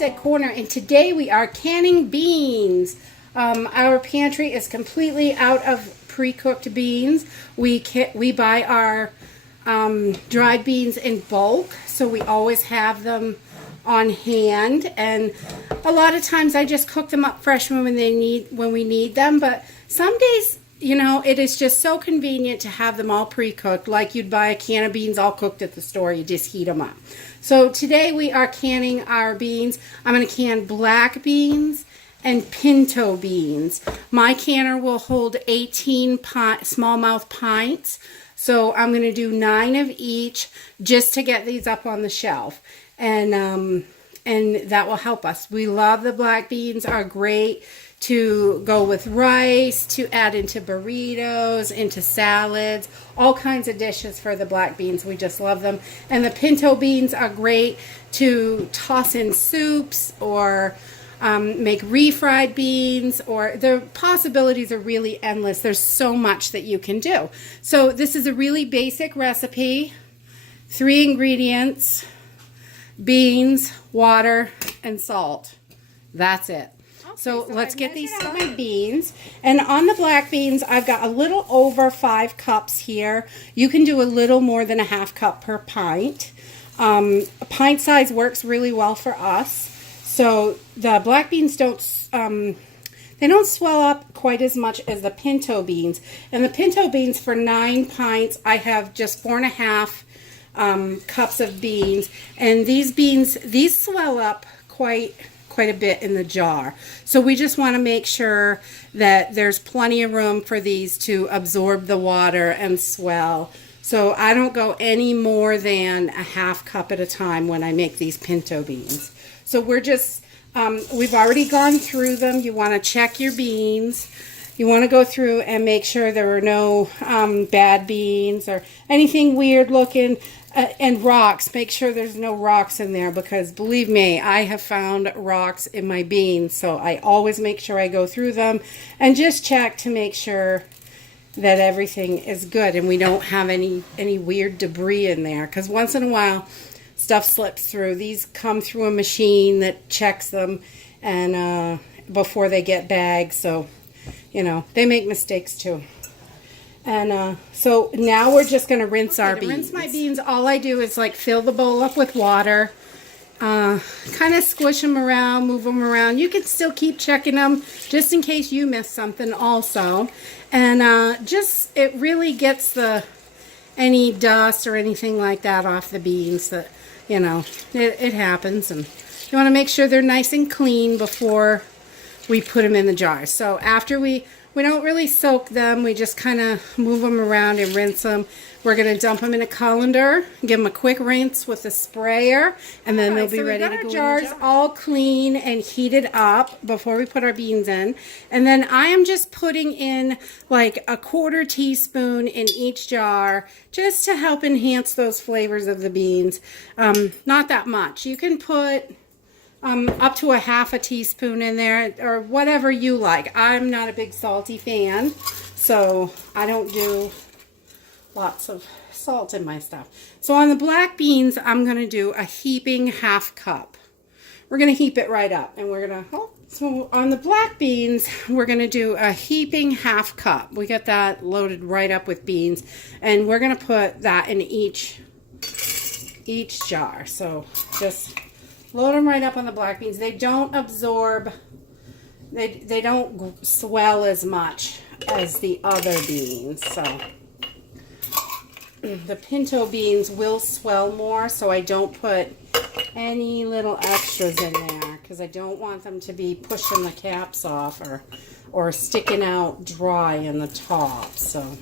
Homestead Corner, and today we are canning beans. Our pantry is completely out of pre-cooked beans. We buy our dried beans in bulk, so we always have them on hand, and a lot of times I just cook them up fresh when we need them, but some days, you know, it is just so convenient to have them all pre-cooked, like you'd buy a can of beans all cooked at the store. You just heat them up. So today we are canning our beans. I'm going to can black beans and pinto beans. My canner will hold 18 smallmouth pints, so I'm going to do 9 of each just to get these up on the shelf, and that will help us. We love the black beans, are great to go with rice, to add into burritos, into salads, all kinds of dishes for the black beans. We just love them. And the pinto beans are great to toss in soups or make refried beans, or the possibilities are really endless. There's so much that you can do. So this is a really basic recipe. 3 ingredients: beans, water, and salt. That's it. So let's get these started. Beans, and on the black beans I've got a little over 5 cups here. You can do a little more than a half cup per pint. A pint size works really well for us. So the black beans don't swell up quite as much as the pinto beans. And the pinto beans, for 9 pints, I have just 4.5 cups of beans. And these swell up quite a bit in the jar. So we just want to make sure that there's plenty of room for these to absorb the water and swell. So I don't go any more than a half cup at a time when I make these pinto beans. So we're just, we've already gone through them. You want to check your beans. You want to go through and make sure there are no bad beans or anything weird looking. And rocks, make sure there's no rocks in there, because believe me, I have found rocks in my beans. So I always make sure I go through them and just check to make sure that everything is good and we don't have any weird debris in there, because once in a while stuff slips through. These come through a machine that checks them and before they get bagged, so you know, they make mistakes too. And so now we're just going to rinse our beans. To rinse my beans, all I do is like fill the bowl up with water, kind of squish them around, move them around. You can still keep checking them just in case you miss something also. And it really gets any dust or anything like that off the beans. That, you know, it happens. And you want to make sure they're nice and clean before we put them in the jar. So after we don't really soak them. We just kind of move them around and rinse them. We're going to dump them in a colander, give them a quick rinse with a sprayer, and then they'll be ready to go in the jar. Jars all clean and heated up before we put our beans in. And then I am just putting in like a 1/4 teaspoon in each jar just to help enhance those flavors of the beans. Not that much. You can put up to a 1/2 teaspoon in there, or whatever you like. I'm not a big salty fan, so I don't do lots of salt in my stuff. So on the black beans, I'm going to do a heaping 1/2 cup. We're going to heap it right up, and we're going to, so on the black beans, we're going to do a heaping 1/2 cup. We got that loaded right up with beans, and we're going to put that in each jar. So just load them right up on the black beans. They don't absorb, they don't swell as much as the other beans. So the pinto beans will swell more, so I don't put any little extras in there because I don't want them to be pushing the caps off or sticking out dry in the top. So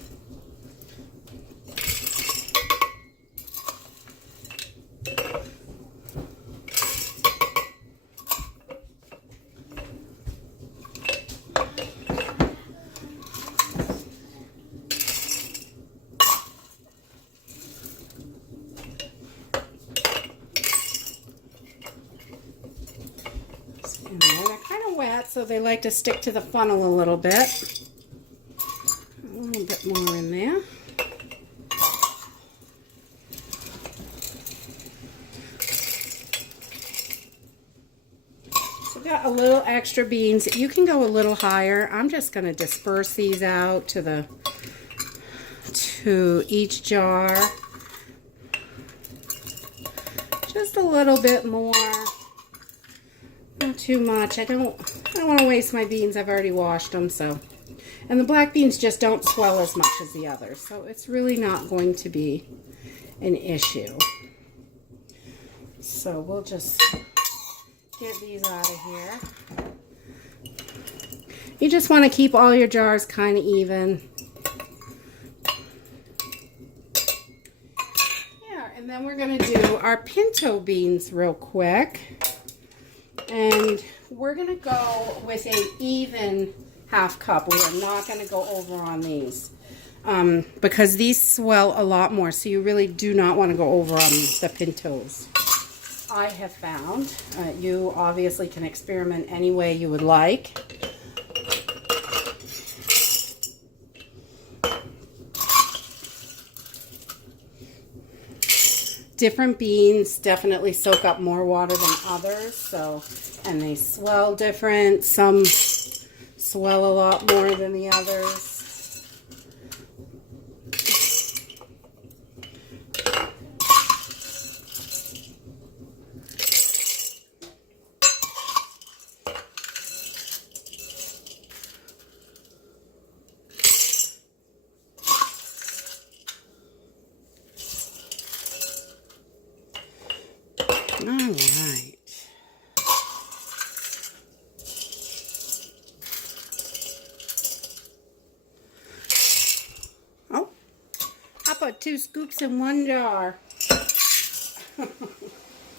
they're kind of wet, so they like to stick to the funnel a little bit. A little bit more in there. got a little extra beans. You can go a little higher. I'm just going to disperse these out to each jar. Just a little bit more. Not too much. I don't want to waste my beans. I've already washed them, so. And the black beans just don't swell as much as the others, so it's really not going to be an issue. So we'll just get these out of here. You just want to keep all your jars kind of even. Yeah, and then we're going to do our pinto beans real quick. And we're going to go with an even half cup. We are not going to go over on these because these swell a lot more. So you really do not want to go over on the pintos. I have found. You obviously can experiment any way you would like. Different beans definitely soak up more water than others, so, and they swell different. Some swell a lot more than the others. All right. Oh, I put 2 scoops in 1 jar.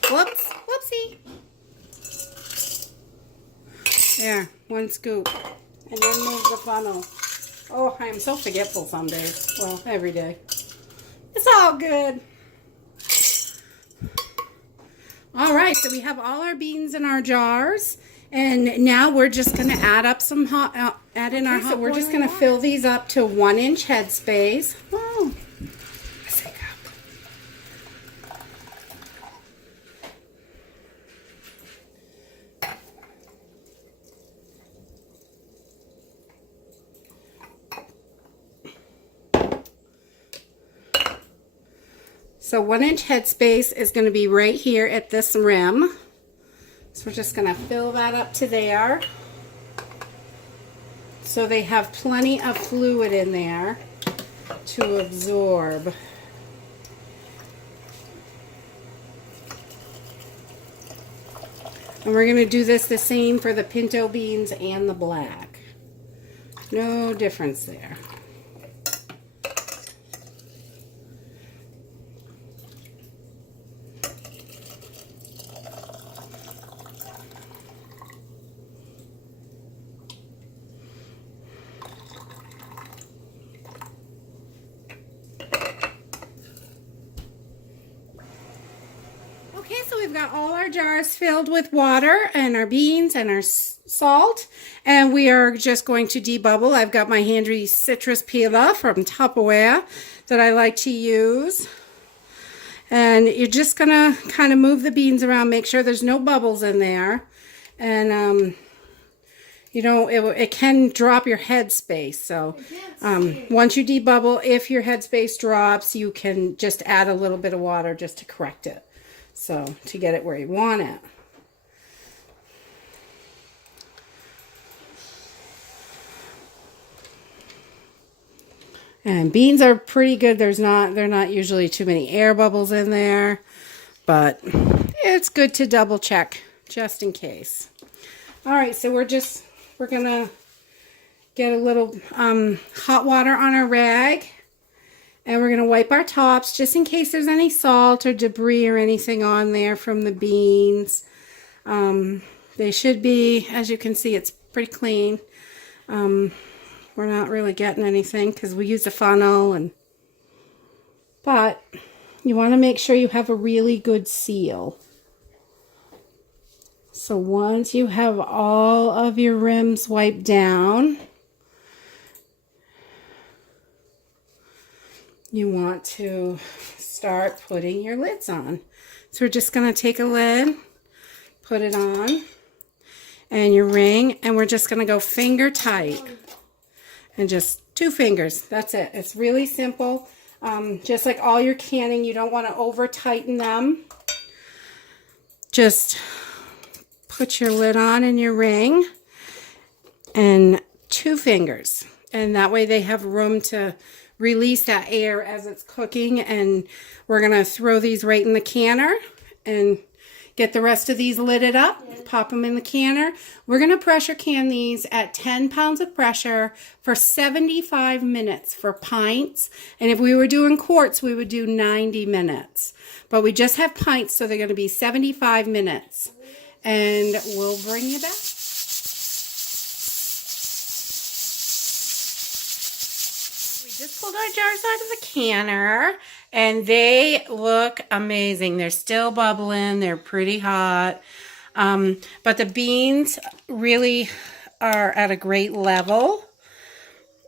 Whoops, whoopsie. There, 1 scoop. And then move the funnel. Oh, I am so forgetful some days. Well, every day. It's all good. All right, so we have all our beans in our jars, and now we're just going to add up some hot. So we're just going to fill these up to 1-inch headspace. Oh, that's a cup. So 1-inch headspace is going to be right here at this rim. So we're just going to fill that up to there. So they have plenty of fluid in there to absorb. And we're going to do this the same for the pinto beans and the black. No difference there. Okay, so we've got all our jars filled with water and our beans and our salt, and we are just going to debubble. I've got my handy citrus peeler from Tupperware that I like to use. And you're just going to kind of move the beans around, make sure there's no bubbles in there. And, you know, it can drop your headspace. So once you debubble, if your headspace drops, you can just add a little bit of water just to correct it. So, to get it where you want it. And beans are pretty good. They're not usually too many air bubbles in there, but it's good to double check just in case. All right, so we're gonna get a little hot water on our rag. And we're going to wipe our tops just in case there's any salt or debris or anything on there from the beans. They should be, as you can see, it's pretty clean. We're not really getting anything because we use a funnel. But you want to make sure you have a really good seal. So once you have all of your rims wiped down, you want to start putting your lids on. So we're just going to take a lid, put it on, and your ring, and we're just going to go finger tight. And just 2 fingers. That's it. It's really simple. Just like all your canning, you don't want to over tighten them. Just put your lid on in your ring and 2 fingers. And that way they have room to release that air as it's cooking. And we're going to throw these right in the canner and get the rest of these lidded up. Pop them in the canner. We're going to pressure can these at 10 pounds of pressure for 75 minutes for pints. And if we were doing quarts, we would do 90 minutes. But we just have pints, so they're going to be 75 minutes. And we'll bring you back. We just pulled our jars out of the canner, and they look amazing. They're still bubbling. They're pretty hot. But the beans really are at a great level.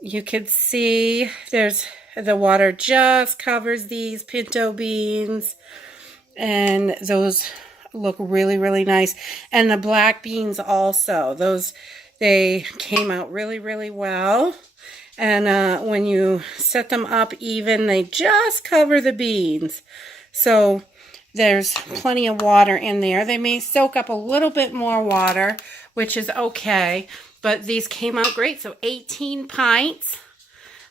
You can see there's the water just covers these pinto beans, and those look really, really nice. And the black beans also, they came out really, really well. And when you set them up even, they just cover the beans. So there's plenty of water in there. They may soak up a little bit more water, which is okay, but these came out great. So 18 pints.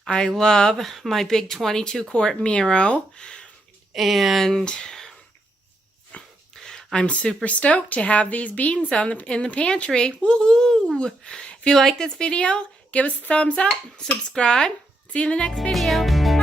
I love my big 22-quart Miro, and I'm super stoked to have these beans in the pantry. Woohoo! If you like this video, give us a thumbs up, subscribe. See you in the next video.